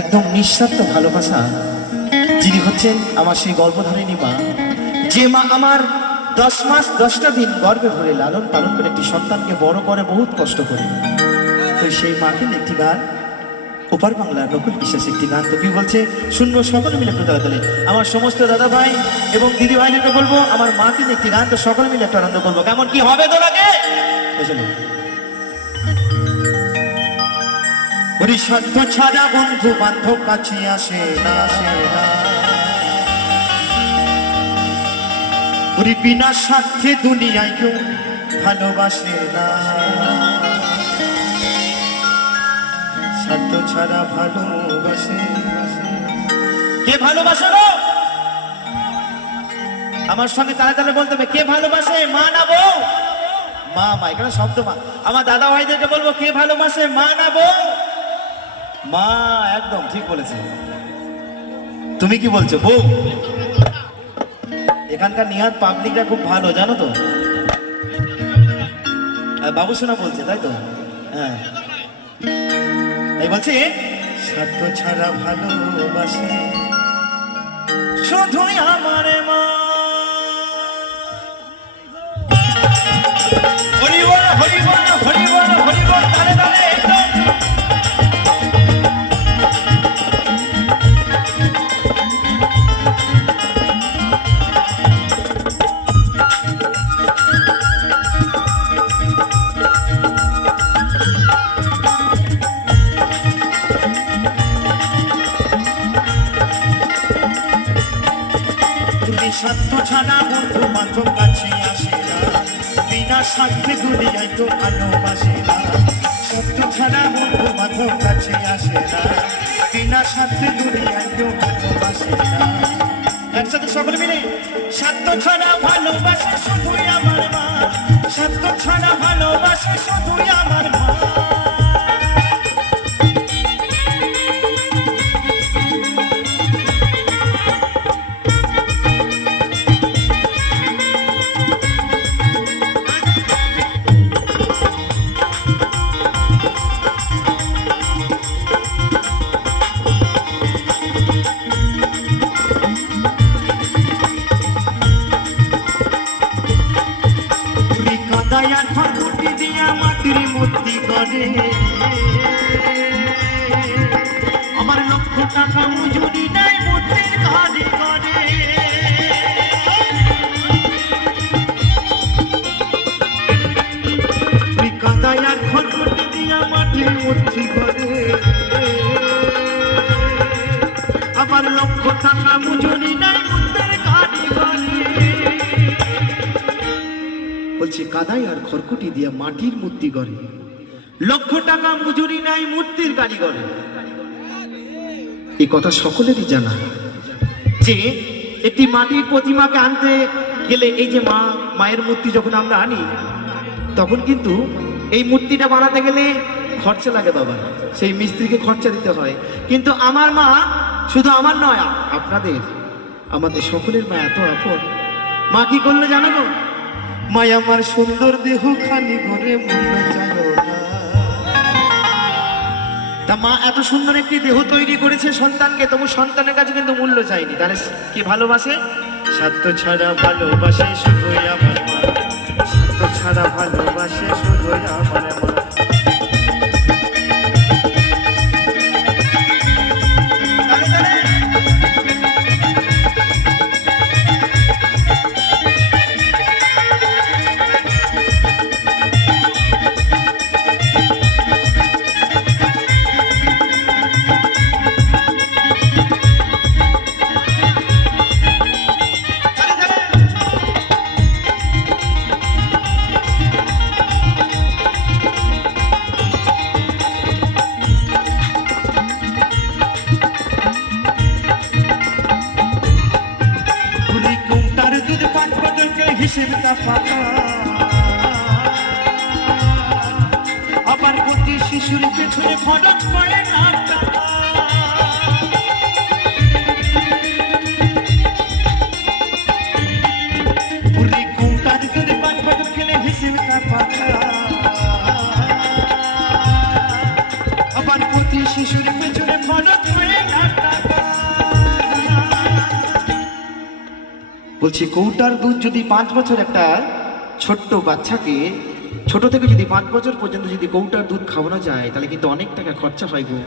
একদম নিঃস্বার্থ ভালোবাসা, যিনি হচ্ছেন আমার সেই গর্ভধারিণী মা, যে মা আমার 10 মাস 10টা দিন গর্ভে ভরে লালন পালন করে একটি সন্তানকে বড় করে বহুত কষ্ট করে। তো সেই মাকে একটি গান, ওপার বাংলার নকুল বিশ্বাস একটি গান তো কি বলছে শুনবো সকলে মিলে একটু তাড়াতাড়ি। আমার সমস্ত দাদা ভাই এবং দিদি ভাইদেরকে বলবো আমার মাকে একটি গান, তো সকলে মিলে একটু আনন্দ করবো। কেমন কি হবে তো লাগে ওরে সত্য ছাড়া বন্ধু বান্ধব কাছে আসে না, ওরে বিনা স্বার্থে দুনিয়ায় কেউ ভালোবাসে না, স্বার্থ ছাড়া ভালোবাসে কে ভালোবাসে গো? আমার সঙ্গে তালে তালে বলতে হবে, কে ভালোবাসে? মা না বউ? মা। মা এখানে শব্দ মা। আমার দাদা ভাইদেরকে বলবো, কে ভালোবাসে? মা না বউ? মা। একদম ঠিক বলেছে। তুমি কি বলছো? বউ। এখানকার নিহাত পাবলিকটা খুব ভালো জানো তো। বাবু সোনা বলছে তাই তো? হ্যাঁ তাই বলছি, স্বার্থ ছাড়া ভালোবাসে শুধুই আমার মা। হরি বল হরি বল হরি বল হরি বল, তালে তালে একদম। স্বার্থ ছাড়া বন্ধু বান্ধব কাছে আসে না, বিনা স্বার্থে দুনিয়ায় তো ভালোবাসে না। স্বার্থ ছাড়া বন্ধু বান্ধব কাছে আসে না, বিনা স্বার্থে দুনিয়ায় কেউ ভালোবাসে না। একসাথে সকলে মিলে, স্বার্থ ছাড়া ভালোবাসে শুধুই আমার মা, স্বার্থ ছাড়া ভালোবাসে শুধুই আমার মা। দয়ার খড়কুটি দিয়া মাটির মূর্তি করে, আমার লক্ষ টাকা মজুরি নাই মূর্তির ঘরে করে। দয়ার খড়কুটি দিয়া মাটির মূর্তি করে, আমার লক্ষ টাকা মজুরি নাই মূর্তির ঘরে করে। বলছে কাদাই আর খড়কুটি দিয়া মাটির মূর্তি করে, লক্ষ টাকা মজুরি নাই মূর্তির কারিগর। এই কথা সকলেরই জানা যে একটি মাটির প্রতিমাকে আনতে গেলে, এই যে মায়ের মূর্তি যখন আমরা আনি, তখন কিন্তু এই মূর্তিটা বানাতে গেলে খরচা লাগে বাবা, সেই মিস্ত্রিকে খরচা দিতে হয়। কিন্তু আমার মা শুধু আমার নয়, আপনাদের আমাদের সকলের মা এত আপন। মা কি করলে জানো গো? মা আমার সুন্দর দেহ খালি ঘরে মূল্য চাইলো না। তা মা এত সুন্দর একটি দেহ তৈরি করেছে সন্তানকে, তবু সন্তানের কাছে কিন্তু মূল্য চাইনি। তাহলে কি ভালোবাসে? স্বার্থ ছাড়া ভালোবাসে শুধুই আমার মা, স্বার্থ ছাড়া ভালোবাসে শুধুই আমার মা। আবার প্রতি শিশুর পেছনে খরচ করে না টাকা। আবার প্রতি শিশুর পেছনে খরচ করে বলছি কৌটার দুধ যদি 5 বছর একটা ছোট্ট বাচ্চাকে ছোট থেকে যদি 5 বছর পর্যন্ত যদি কৌটার দুধ খাওয়ানো যায় তাহলে কিন্তু অনেক টাকা খরচা হয় গো।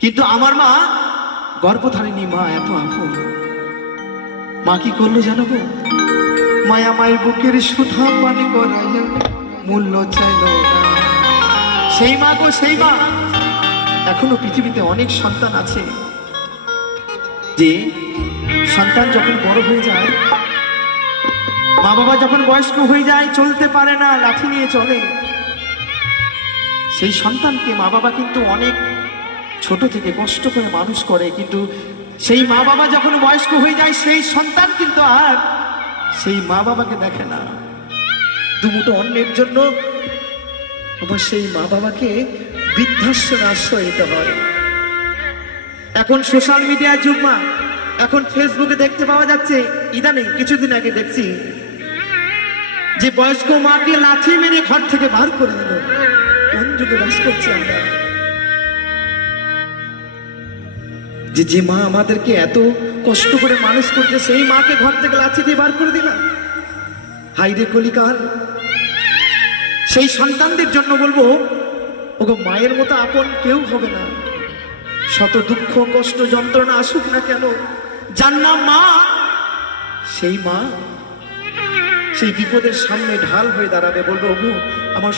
কিন্তু আমার মা গর্ভধারিণী মা এত আপন, মা কি করলো জানো গো? মায়া মায়ের বুকের সুধা পানি করাইয়া মূল্য চাইল না। সেই মা গো, সেই মা। এখনো পৃথিবীতে অনেক সন্তান আছে যে সন্তান যখন বড় হয়ে যায়, মা বাবা যখন বয়স্ক হয়ে যায়, চলতে পারে না, লাঠি নিয়ে চলে, সেই সন্তানকে মা বাবা কিন্তু অনেক ছোট থেকে কষ্ট করে মানুষ করে। কিন্তু সেই মা বাবা যখন বয়স্ক হয়ে যায়, সেই সন্তান কিন্তু আর সেই মা বাবাকে দেখে না। দুমুঠো অন্যের জন্য আবার সেই মা বাবাকে বৃদ্ধাশ্রমে আশ্রয় দিতে হয়। এখন সোশ্যাল মিডিয়ার যুগ মা, এখন ফেসবুকে দেখতে পাওয়া যাচ্ছে, ইদানিং কিছুদিন আগে দেখছি যে বয়স্ক মাকে লাঠি মেরে ঘর থেকে বার করে দিল। কোন যুগে বাস করছি আমরা? যে মা আমাদেরকে এত কষ্ট করে মানুষ করছে, সেই মাকে ঘর থেকে লাঠি দিয়ে বার করে দিলাম। হাইরে কলিকাল। সেই সন্তানদের জন্য বলবো, ওগো মায়ের মতো আপন কেউ হবে না। শত দুঃখ কষ্ট যন্ত্রণা আসুক না কেন, যার নাম মা, সেই মা সেই বিপদের সামনে ঢাল হয়ে দাঁড়াবে, বলবো ওগো আমার